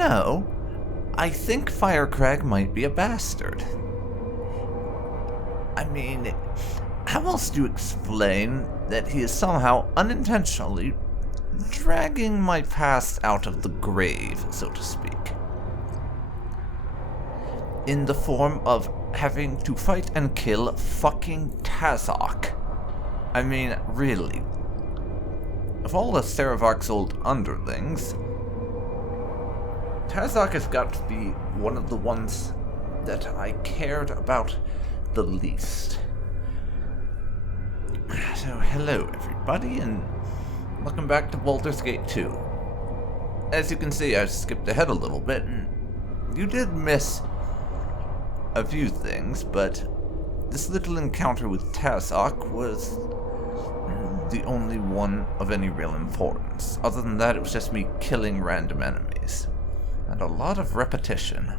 know, I think Firkraag might be a bastard. I mean, how else do you explain that he is somehow unintentionally dragging my past out of the grave, so to speak? In the form of having to fight and kill fucking Tazok. I mean, really. Of all the Saravok's old underlings, Tazok has got to be one of the ones that I cared about the least. So, hello everybody, and welcome back to Baldur's Gate 2. As you can see, I skipped ahead a little bit, and you did miss a few things, but this little encounter with Tazok was the only one of any real importance. Other than that, it was just me killing random enemies. And a lot of repetition.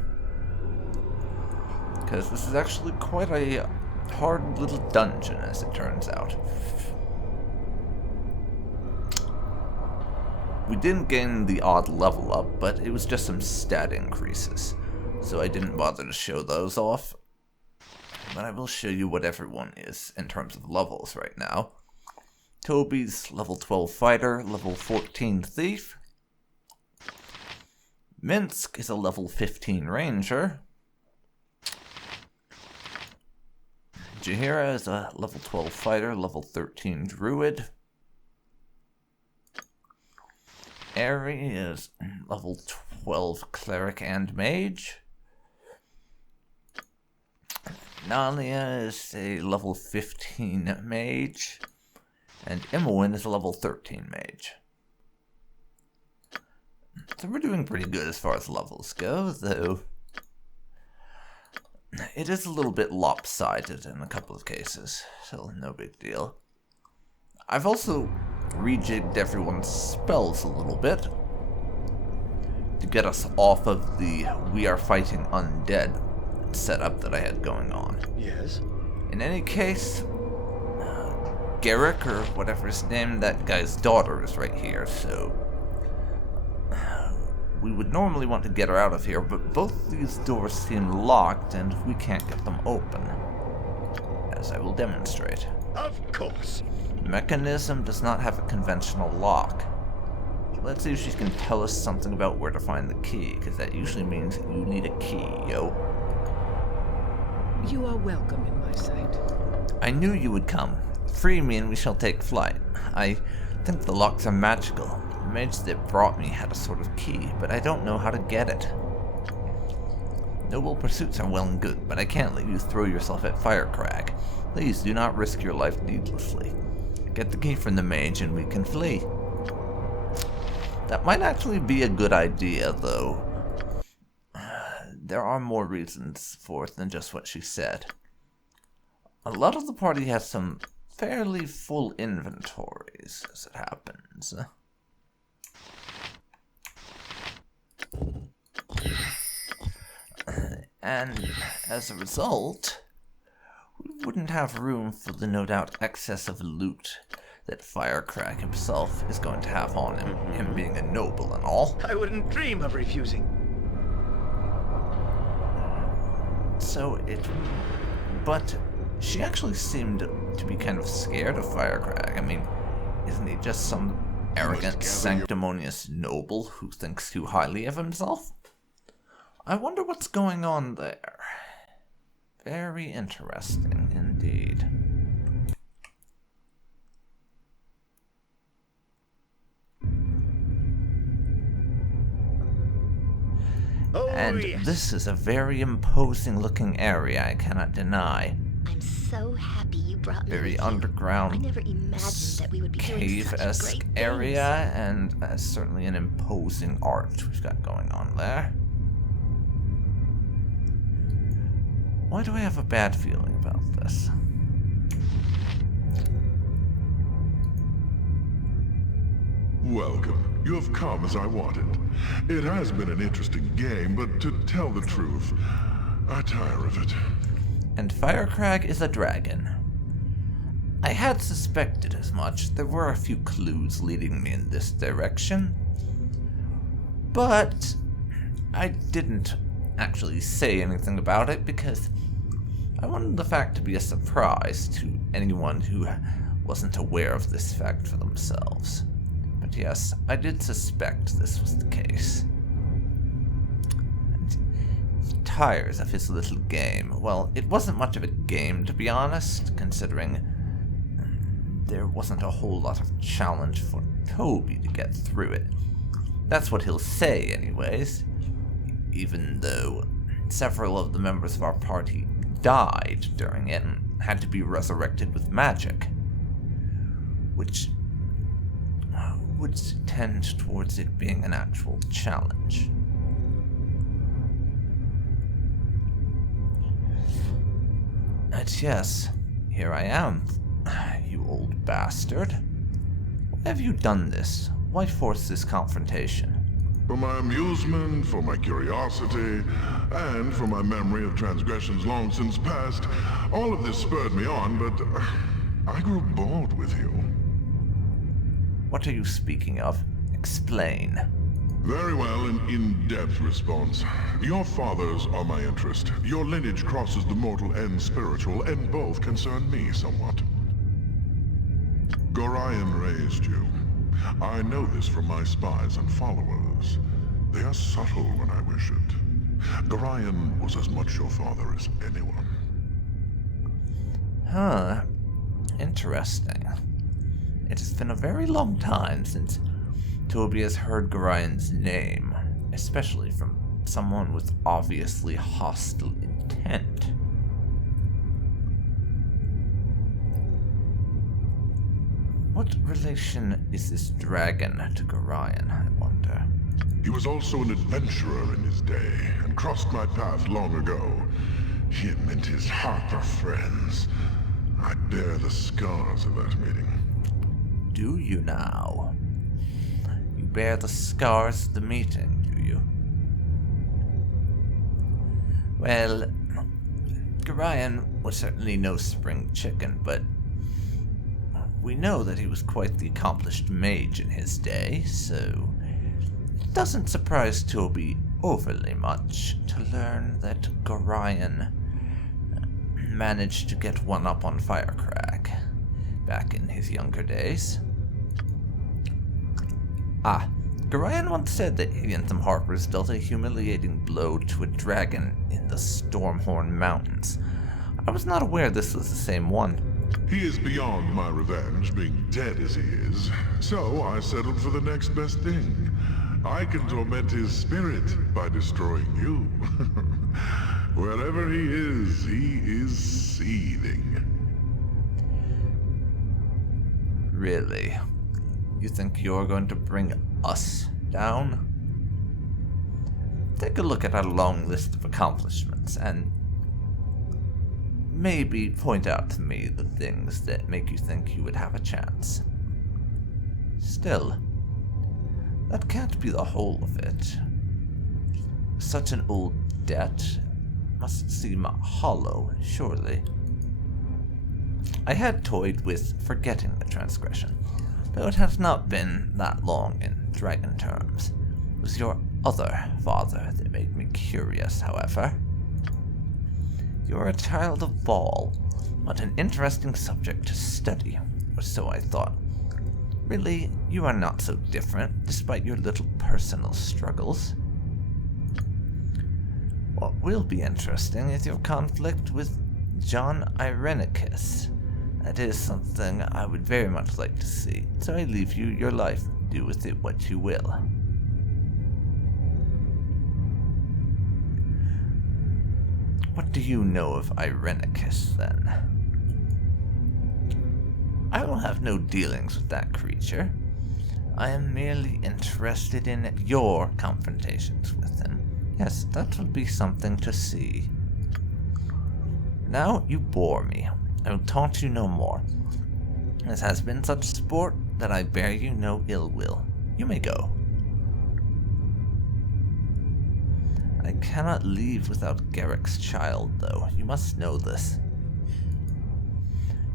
Because this is actually quite a hard little dungeon, as it turns out. We didn't gain the odd level up, but it was just some stat increases. So I didn't bother to show those off. But I will show you what everyone is in terms of levels right now. Toby's level 12 fighter, level 14 thief. Minsk is a level 15 ranger. Jahira is a level 12 fighter, level 13 druid. Eri is level 12 cleric and mage. Nalia is a level 15 mage. And Imowen is a level 13 mage. So we're doing pretty good as far as levels go, though it is a little bit lopsided in a couple of cases, so no big deal. I've also rejigged everyone's spells a little bit to get us off of the we are fighting undead setup that I had going on. Yes? In any case, Garrick, or whatever his name, that guy's daughter is right here, so we would normally want to get her out of here, but both these doors seem locked and we can't get them open, as I will demonstrate. Of course. The mechanism does not have a conventional lock. Let's see if she can tell us something about where to find the key, because that usually means you need a key, yo. You are welcome in my sight. I knew you would come. Free me and we shall take flight. I think the locks are magical. The mage that brought me had a sort of key, but I don't know how to get it. Noble pursuits are well and good, but I can't let you throw yourself at Firkraag. Please do not risk your life needlessly. Get the key from the mage and we can flee. That might actually be a good idea, though. There are more reasons for it than just what she said. A lot of the party has some fairly full inventories, as it happens. And as a result, we wouldn't have room for the no doubt excess of loot that Firkraag himself is going to have on him, him being a noble and all. I wouldn't dream of refusing. But she actually seemed to be kind of scared of Firkraag. I mean, isn't he just some arrogant, sanctimonious noble who thinks too highly of himself? I wonder what's going on there. Very interesting indeed. Oh, And yes. this is a very imposing looking area, I cannot deny. I'm so happy you brought me Very with you. underground, I never imagined that we would be doing such cave-esque great area, and certainly an imposing art we've got going on there. Why do I have a bad feeling about this? Welcome. You have come as I wanted. It has been an interesting game, but to tell the truth, I tire of it. And Firkraag is a dragon. I had suspected as much. There were a few clues leading me in this direction. But I didn't actually say anything about it because I wanted the fact to be a surprise to anyone who wasn't aware of this fact for themselves. But yes, I did suspect this was the case. And he tires of his little game. Well, it wasn't much of a game, to be honest, considering there wasn't a whole lot of challenge for Toby to get through it. That's what he'll say anyways, even though several of the members of our party died during it and had to be resurrected with magic, which would tend towards it being an actual challenge. But yes, here I am, you old bastard. Why have you done this? Why force this confrontation? For my amusement, for my curiosity, and for my memory of transgressions long since past, all of this spurred me on, but I grew bored with you. What are you speaking of? Explain. Very well, an in-depth response. Your fathers are my interest. Your lineage crosses the mortal and spiritual, and both concern me somewhat. Gorion raised you. I know this from my spies and followers. They are subtle when I wish it. Gorion was as much your father as anyone. Huh. Interesting. It has been a very long time since Toby has heard Gorion's name, especially from someone with obviously hostile intent. What relation is this dragon to Gorion, I wonder? He was also an adventurer in his day, and crossed my path long ago. He meant his heart of friends. I bear the scars of that meeting. Do you now? You bear the scars of the meeting, do you? Well, Gorion was certainly no spring chicken, but we know that he was quite the accomplished mage in his day, so it doesn't surprise Toby overly much to learn that Gorion managed to get one up on Firkraag back in his younger days. Gorion once said that he and some harpers dealt a humiliating blow to a dragon in the Stormhorn Mountains. I was not aware this was the same one. He is beyond my revenge, being dead as he is, so I settled for the next best thing. I can torment his spirit by destroying you. Wherever he is seething. Really? You think you're going to bring us down? Take a look at our long list of accomplishments and maybe point out to me the things that make you think you would have a chance. Still, that can't be the whole of it. Such an old debt must seem hollow, surely. I had toyed with forgetting the transgression, though it has not been that long in dragon terms. It was your other father that made me curious, however. You're a child of Baal, but an interesting subject to study, or so I thought. Really, you are not so different, despite your little personal struggles. What will be interesting is your conflict with John Irenicus. That is something I would very much like to see, so I leave you your life. Do with it what you will. What do you know of Irenicus, then? I will have no dealings with that creature. I am merely interested in your confrontations with him. Yes, that will be something to see. Now you bore me. I will taunt you no more. This has been such sport that I bear you no ill will. You may go. I cannot leave without Garrick's child, though. You must know this.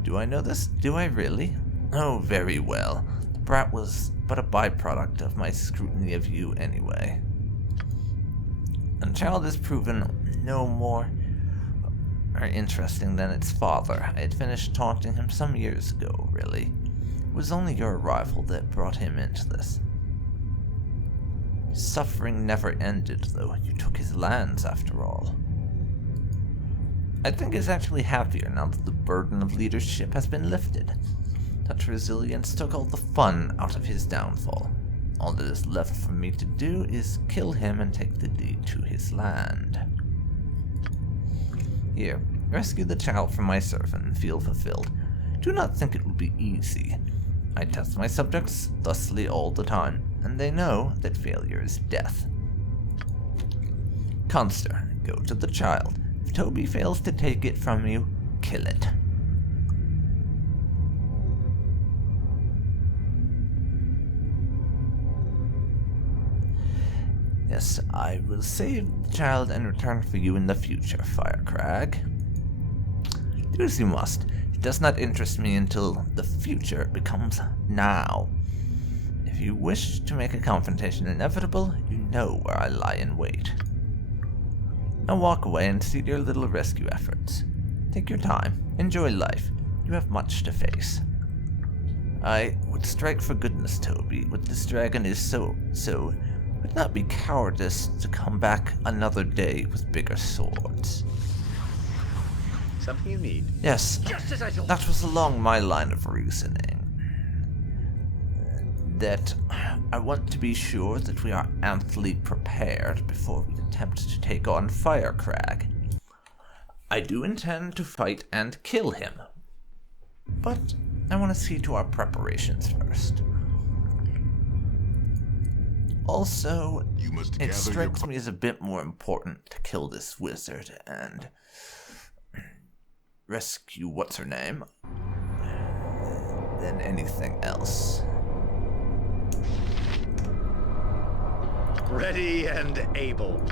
Do I know this? Do I really? Oh, very well. The brat was but a byproduct of my scrutiny of you anyway. And the child is proven no more interesting than its father. I had finished taunting him some years ago, really. It was only your arrival that brought him into this. His suffering never ended, though. You took his lands, after all. I think he's actually happier now that the burden of leadership has been lifted. Such resilience took all the fun out of his downfall. All that is left for me to do is kill him and take the deed to his land. Here, rescue the child from my servant and feel fulfilled. Do not think it will be easy. I test my subjects thusly all the time, and they know that failure is death. Conster, go to the child. If Toby fails to take it from you, kill it. Yes, I will save the child and return for you in the future, Firkraag. Do as you must. It does not interest me until the future becomes now. If you wish to make a confrontation inevitable, you know where I lie in wait. Now walk away and see your little rescue efforts. Take your time. Enjoy life. You have much to face. I would strike for goodness, Toby. What this dragon is so would not be cowardice to come back another day with bigger swords. Something you need? Yes, Just as I thought. that was along my line of reasoning. That I want to be sure that we are amply prepared before we attempt to take on Firkraag. I do intend to fight and kill him, but I want to see to our preparations first. Also, it strikes me as a bit more important to kill this wizard and rescue what's-her-name than anything else. Ready and able.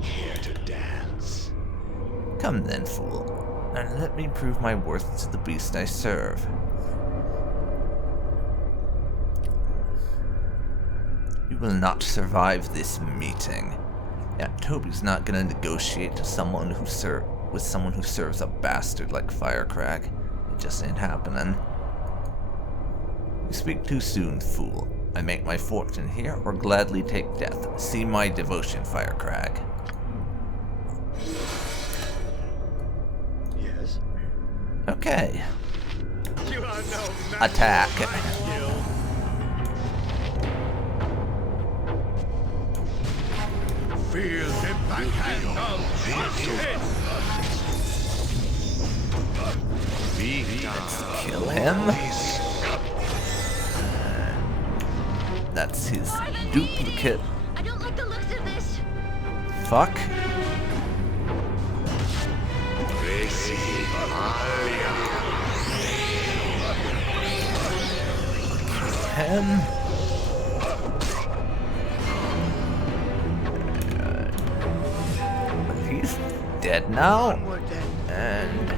Here to dance. Come then, fool, and let me prove my worth to the beast I serve. You will not survive this meeting. Yeah, Toby's not gonna negotiate to someone who with someone who serves a bastard like Firkraag. It just ain't happening. You speak too soon, fool. I make my fortune here or gladly take death. See my devotion, Firkraag. Yes? Okay. You are no match. Attack. Feel the backhand of Let's kill him. That's his duplicate. I don't like the looks of this. Fuck. Him. He's dead now. And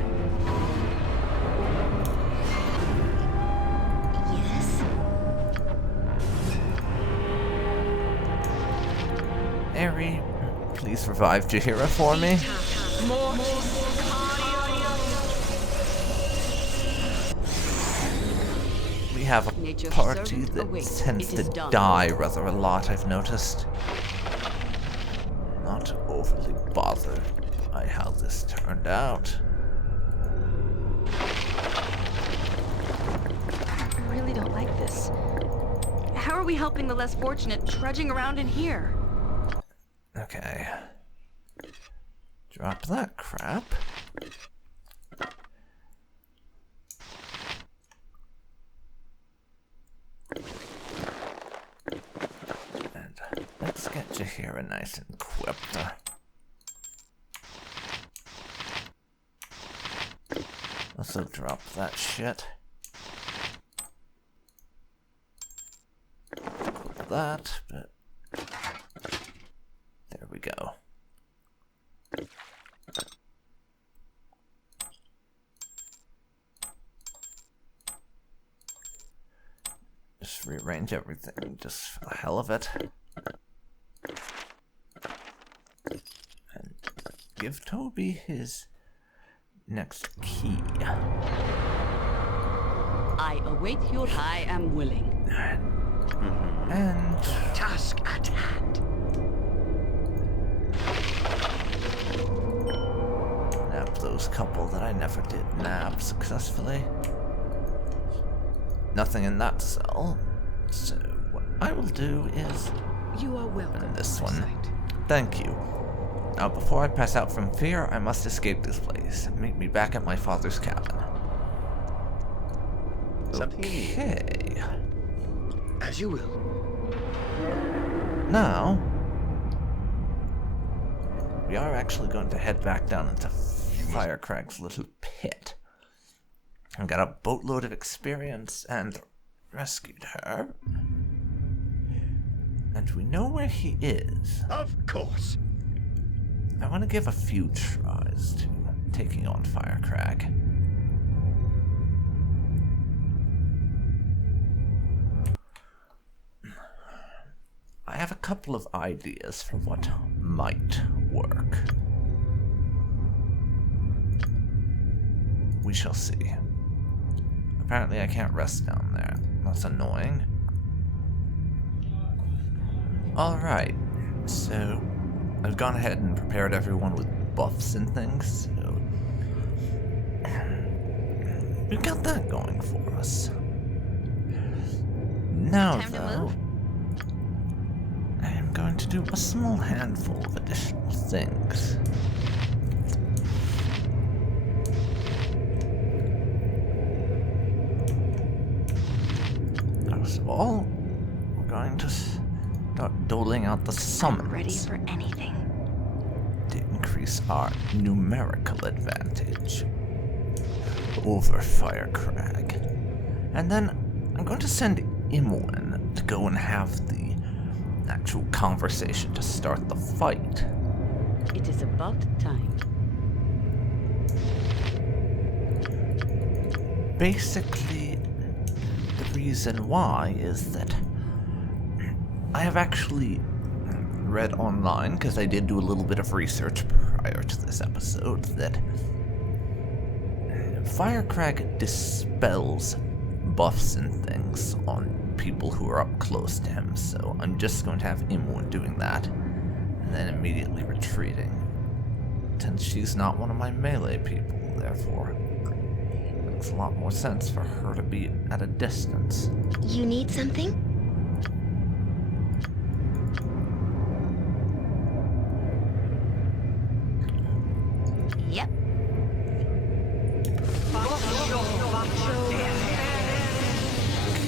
Yes. Mary, please revive Jahira for me. We have a party that tends to die rather a lot, I've noticed. Not overly bothered by how this turned out. I really don't like this. How are we helping the less fortunate trudging around in here? Okay. Drop that crap. And let's get Jahira nice and equipped. Also drop that shit. Equip that, but there we go. Just rearrange everything, just for the hell of it. give Toby his next key. I await your. I am willing. And Task at hand. nab those couple that I never did nab successfully. Nothing in that cell. So what I will do is You are welcome. open this my one. sight. Thank you. Now before I pass out from fear, I must escape this place. Meet me back at my father's cabin. Something you need. Okay. As you will. Now, we are actually going to head back down into Firkraag's little pit. I got a boatload of experience and rescued her. And we know where he is. Of course. I want to give a few tries to taking on Firkraag. I have a couple of ideas for what might work. We shall see. Apparently I can't rest down there. That's annoying. Alright, so I've gone ahead and prepared everyone with buffs and things, so we've got that going for us. Now Time to though, move. I am going to do a small handful of additional things. First of all, we're going to start doling out the summons Ready for anything. to increase our numerical advantage over Firkraag. And then I'm going to send Imwin to go and have the actual conversation to start the fight. It is about time. Basically, the reason why is that I have actually read online, because I did do a little bit of research prior to this episode, that Firkraag dispels buffs and things on people who are up close to him, so I'm just going to have Imwin doing that, and then immediately retreating, since she's not one of my melee people, therefore it makes a lot more sense for her to be at a distance. You need something? Yep.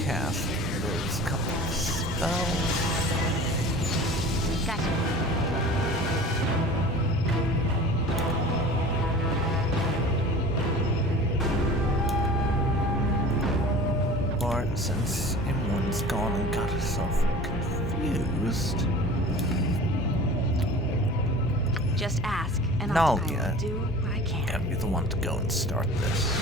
Cast those couple of spells. Gotcha. Or since Imwin's gone and got herself confused, Just ask, and I'll Nalia do what I can. can be the one to go and start this.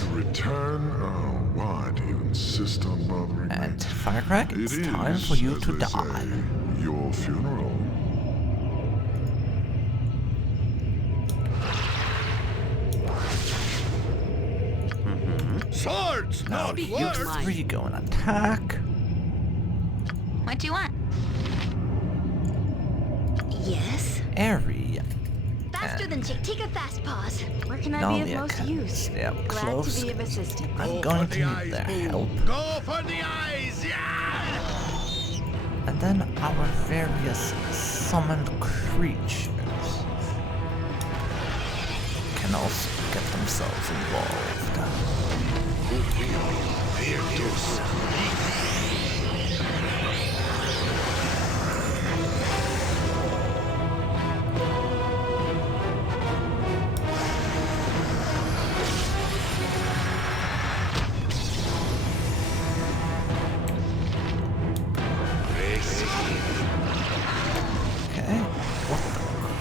To return? Oh, why do you insist on bothering me? And Firkraag, it's It time is, for you as to they die. say, your funeral. Swords, Now not you words. three go and attack. What do you want? Yes. Airy. Faster than Chick. Take a fast pause. Where can I be of Nalia most can use? stay up Glad close. to be of assistance. I'm Go going for to the need eyes, their fool. help. Go for the eyes, yeah! And then our various summoned creatures can also get themselves involved. Virtus. Okay, what the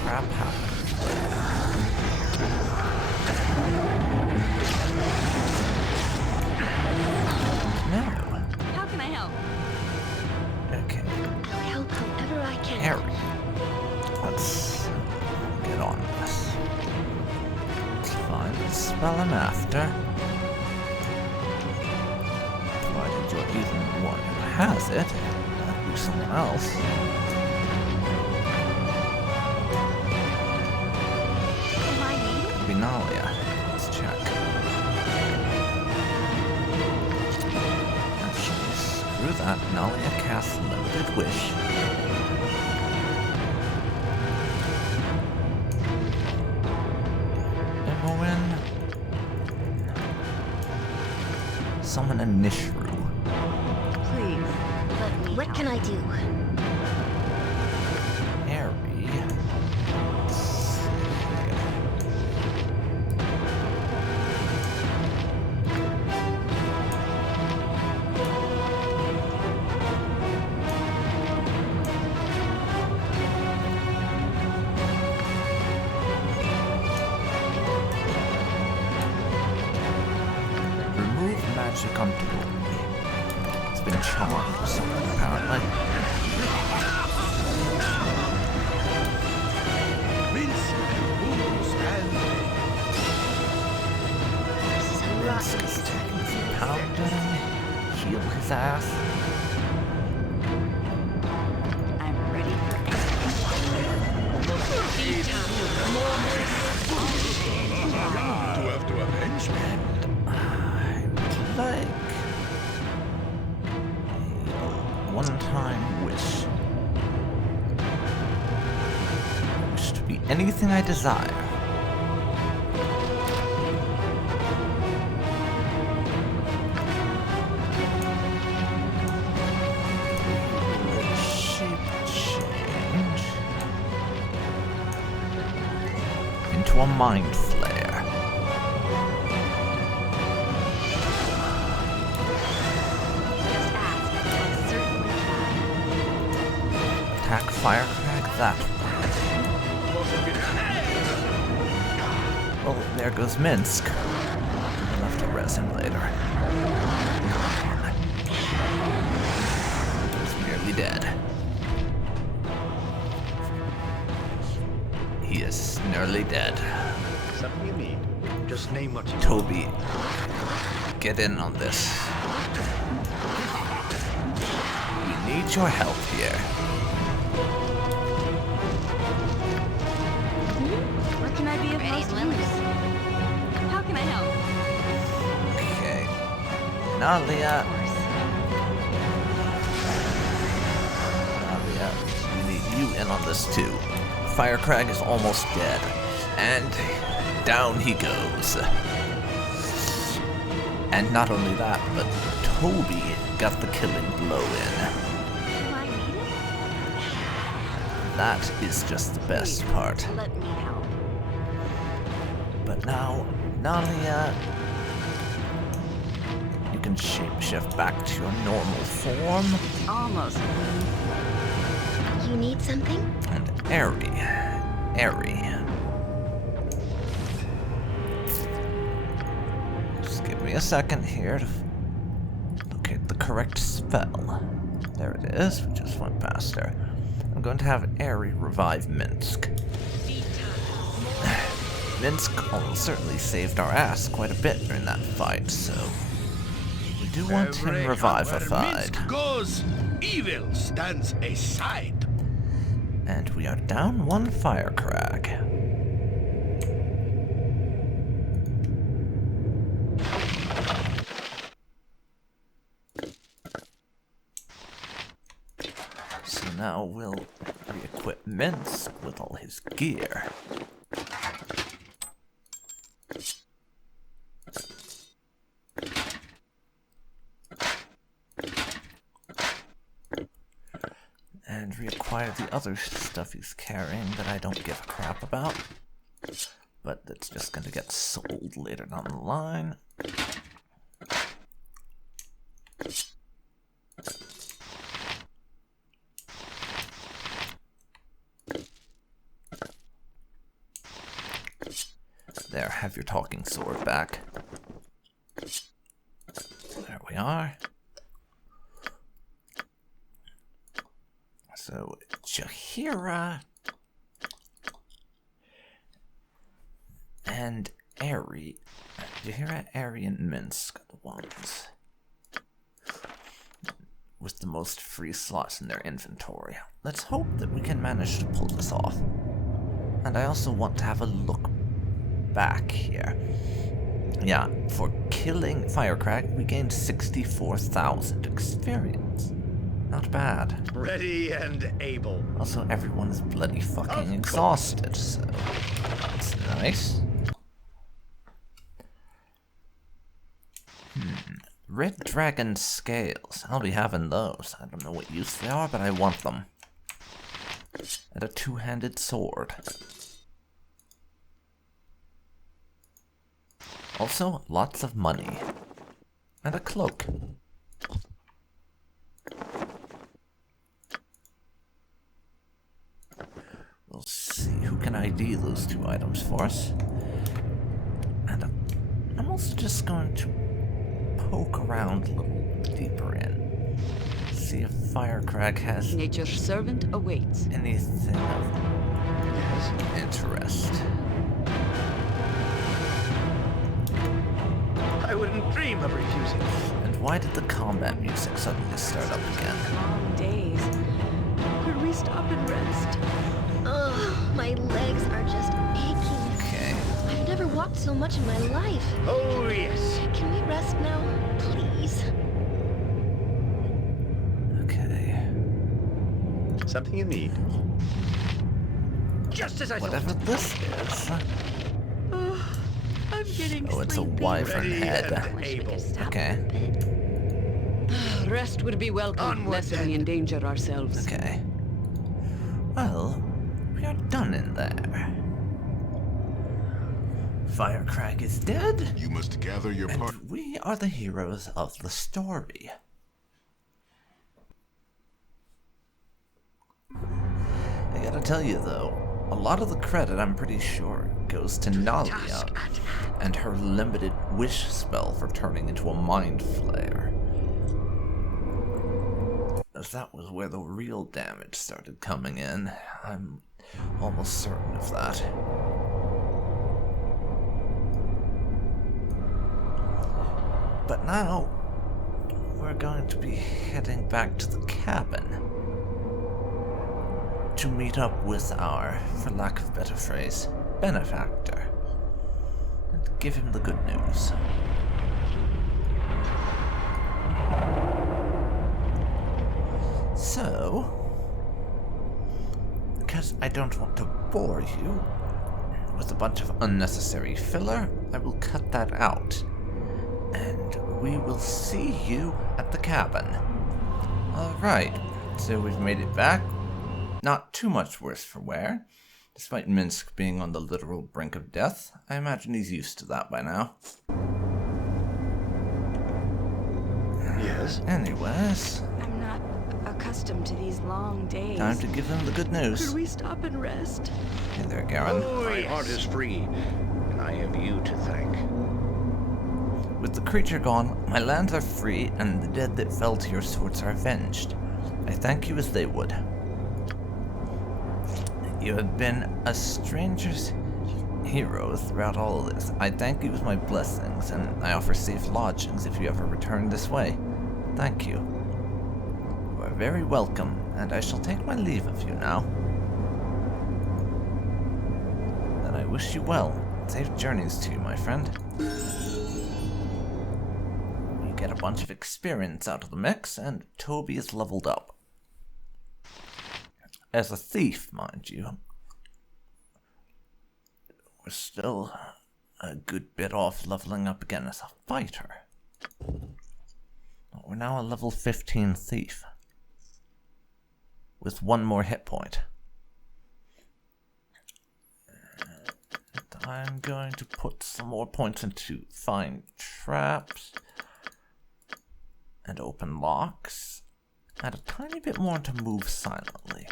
crap happened? Now, How can I spell I'm after. Provided you're even the one who has it. That'd be someone else. Am I needed? Could be Nalia. Let's check. Actually, screw that. Nalia casts Limited Wish. Summon a Nishru. Please, let me What help. can I do? Airy. Remove magic on Toby. It's been charmed or something, apparently. This is a Vince rotten is situation. taking some pounding. Heal his ass. I'm ready for To have to avenge me. I'd like a one-time wish. Wish to be anything I desire. Shape change into a mind flare. Just ask. I'll certainly try. Attack Firkraag that way. Well, there goes Minsk. We'll have to res him later. He's nearly dead. He is nearly dead. Something you need. Just name what you Toby, get in on this. We need your help here. Where can I be of most use? How can I help? Okay. Nalia. Of course. Nalia, we need you in on this too. Firkraag is almost dead. And down he goes. And not only that, but Toby got the killing blow in. Am I needed? That is just the best part. Let me help. But now, Nalia, you can shapeshift back to your normal form. Almost. You need something? And Airy. Just give me a second here to locate the correct spell. There it is, we just went past her. I'm going to have Airy revive Minsk. Minsk almost certainly saved our ass quite a bit during that fight, so we do want him revivified. goes, evil stands aside. And we are down one Firkraag. So now we'll re-equip Minsk with all his gear. And reacquire the other stuff he's carrying that I don't give a crap about. But that's just gonna get sold later down the line. There, have your talking sword back. There we are. So, Jahira and Ari and Minsk are the ones with the most free slots in their inventory. Let's hope that we can manage to pull this off. And I also want to have a look back here. Yeah, for killing Firkraag, we gained 64,000 experience. Not bad. Ready and able. Also, everyone's bloody fucking exhausted, so that's nice. Red dragon scales. I'll be having those. I don't know what use they are, but I want them. And a two-handed sword. Also, lots of money. And a cloak. We'll see who can ID those two items for us. And I'm also just going to poke around a little deeper in. See if Firkraag has Nature's servant awaits. anything of interest. I wouldn't dream of refusing. And why did the combat music suddenly start up again? Long days. Could we stop and rest? Ugh, my legs are just aching. Okay. I've never walked so much in my life. Oh, yes. Can we rest now? Please. Okay. Something you need. Just as I Whatever thought. this is. I'm getting Oh, it's a sleepy. wyvern Ready head. and Wish we able. could stop Okay. for a bit. Rest would be welcome, Onward lest then. we endanger ourselves. Okay. Well, we are done in there. Firkraag is dead, You must gather your part. and we are the heroes of the story. I gotta tell you though, a lot of the credit, I'm pretty sure, goes to Nalia and her limited wish spell for turning into a mind flayer. As that was where the real damage started coming in. I'm almost certain of that. But now, we're going to be heading back to the cabin to meet up with our, for lack of a better phrase, benefactor, and give him the good news. So, because I don't want to bore you with a bunch of unnecessary filler, I will cut that out. And we will see you at the cabin. Alright, so we've made it back. Not too much worse for wear. Despite Minsk being on the literal brink of death, I imagine he's used to that by now. Yes. Anyways, I'm not accustomed to these long days. time to give him the good news. Could we stop and rest? Hey there, Garren. My heart is free, and I have you to thank. With the creature gone, my lands are free, and the dead that fell to your swords are avenged. I thank you as they would. You have been a stranger's hero throughout all of this. I thank you with my blessings, and I offer safe lodgings if you ever return this way. Thank you. You are very welcome, and I shall take my leave of you now. Then I wish you well. Safe journeys to you, my friend. We get a bunch of experience out of the mix, and Toby is leveled up. As a thief, mind you. We're still a good bit off leveling up again as a fighter. We're now a level 15 thief. With one more hit point. And I'm going to put some more points into find traps. And open locks. And a tiny bit more to move silently.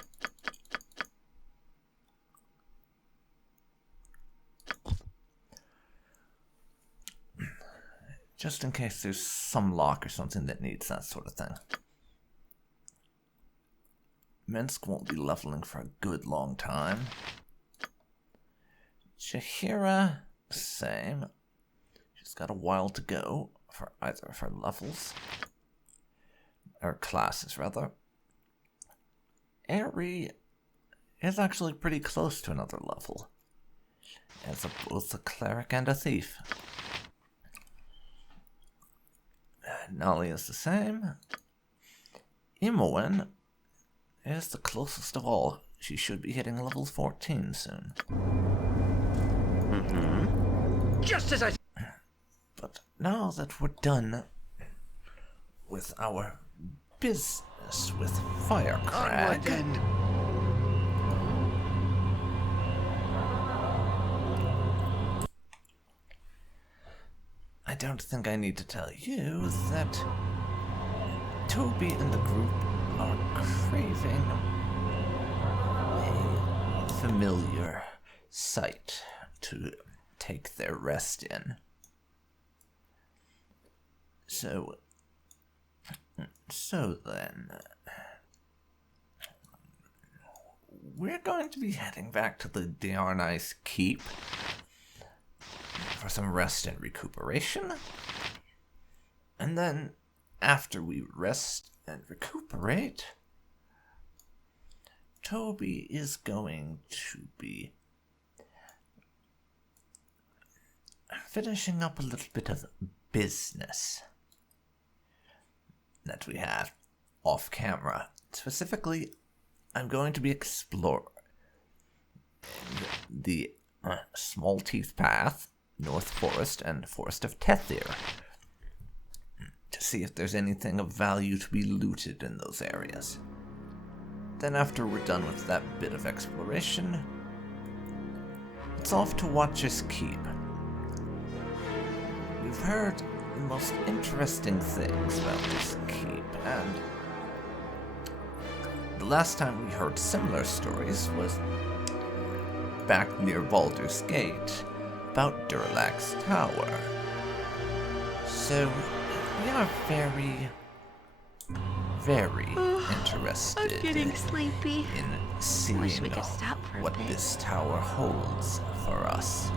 Just in case there's some lock or something that needs that sort of thing. Minsk won't be leveling for a good long time. Shahira same. She's got a while to go for either of her levels. Or classes, rather. Aerie is actually pretty close to another level. As both a cleric and a thief. Nolly is the same. Imoen is the closest of all. She should be hitting level 14 soon. Just as I... But now that we're done with our business with Firkraag, Onward then. I don't think I need to tell you that Toby and the group are craving a familiar sight to take their rest in. So then, we're going to be heading back to the Darnice Keep for some rest and recuperation. And then, after we rest and recuperate, Toby is going to be finishing up a little bit of business that we have off camera. Specifically, I'm going to be exploring the Small Teeth Path, North Forest, and Forest of Tethir, to see if there's anything of value to be looted in those areas. Then after we're done with that bit of exploration, it's off to Watcher's Keep. We've heard the most interesting things about this keep, and the last time we heard similar stories was back near Baldur's Gate about Durlag's Tower. So we are very, very interested I'm getting sleepy. in Wish seeing we could stop for a what bit. this tower holds for us.